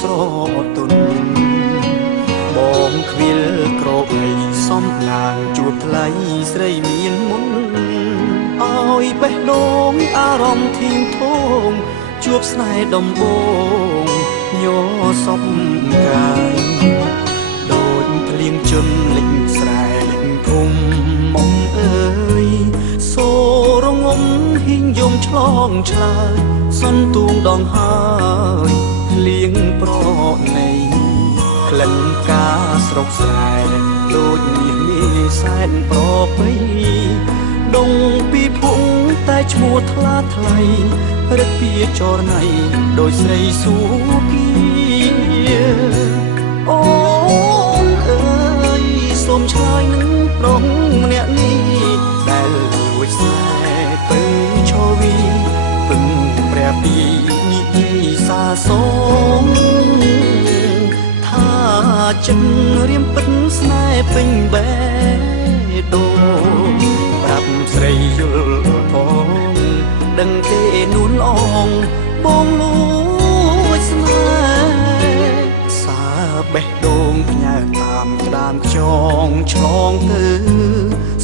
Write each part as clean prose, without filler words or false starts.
ស្រទន់បងខ្វៀលក្របីសំណាងជួបថ្លៃស្រីមានមុនឲ្យបេះដូងអារម្មណ៍ធៀងធងជួបស្នេហ៍ដំបងញ័រសពកាយដូចភ្លៀងជន់លិចស្រែលិចភូមិមុំអើយសូរងំហ៊ីងយំឆ្លងឆ្លើយសន្ទូងដងហើយភ្លៀងប្រណីក្លិនកាស្រុកស្រែដូចមាសមាសសែនប្រពៃដងពីភុងតែឈ្មោះថ្លាថ្លៃរឹកពីចរណៃដោយស្រីសុគីអូនអើយសូមឆ្លើយនឹងប្រុសម្នាក់នេះដែលលួចស្នេហ៍ទៅឈវីពឹងព្រះពីនិយាយសាសូមថាចិត្តរៀមពិតស្នេហ៍ពេញបេះដូងប្រាប់ស្រីយល់ផងដឹងទេនួនអងបងលួចស្នេហ៍សាបេះដូងផ្ញើតាមក្តាមខ្យងឆ្លងទៅ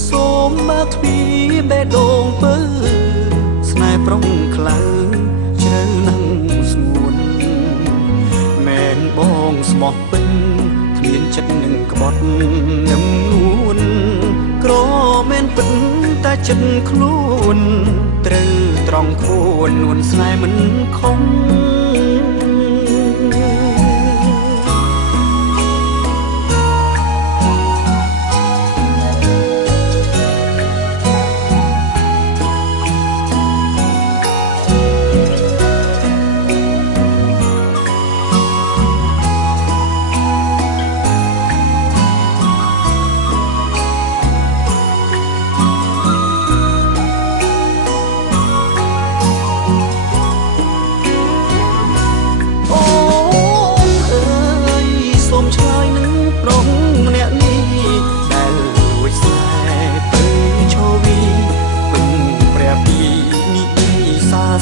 សូមបើទ្វីបេះដូងពើស្នេហ៍ប្រុងខ្លៅជ្រៅណាស់ស្ងួនមែនបងស្មោះពេញគ្មានចិត្តនឹងក្បត់នឹមនួនក្រមែនពិតតែចិត្តខ្លួនត្រូវត្រង់ខួននួនស្នេហ៍មិនខំ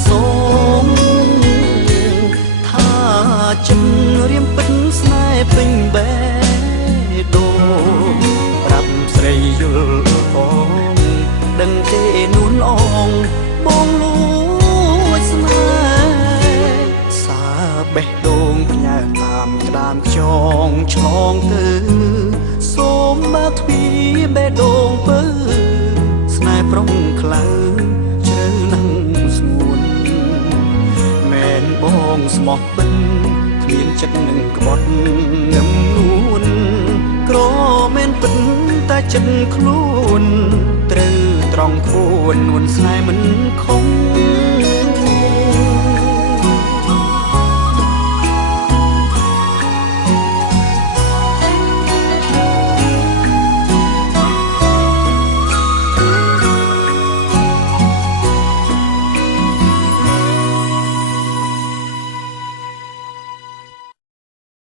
សូមថាចិត្តរៀមពិតស្នេហ៍ពេញបេះដូងប្រាប់ស្រីយល់ផងដឹងទេនួនអងបងលួចស្នេហ៍សាបេះដូងផ្ញើតាមក្តាមខ្យងឆ្លងទៅសូមបើទ្វីបេះដូងពើស្នេហ៍ប្រុងខ្លៅជ្រៅណាស់បងស្មោះពេញគ្មានចិត្តនឹងក្បត់ងឹមនួនក្រមែនពិតតែចិត្តខ្លួនត្រូវត្រង់ខួននួនស្នេហ៍មិនខំ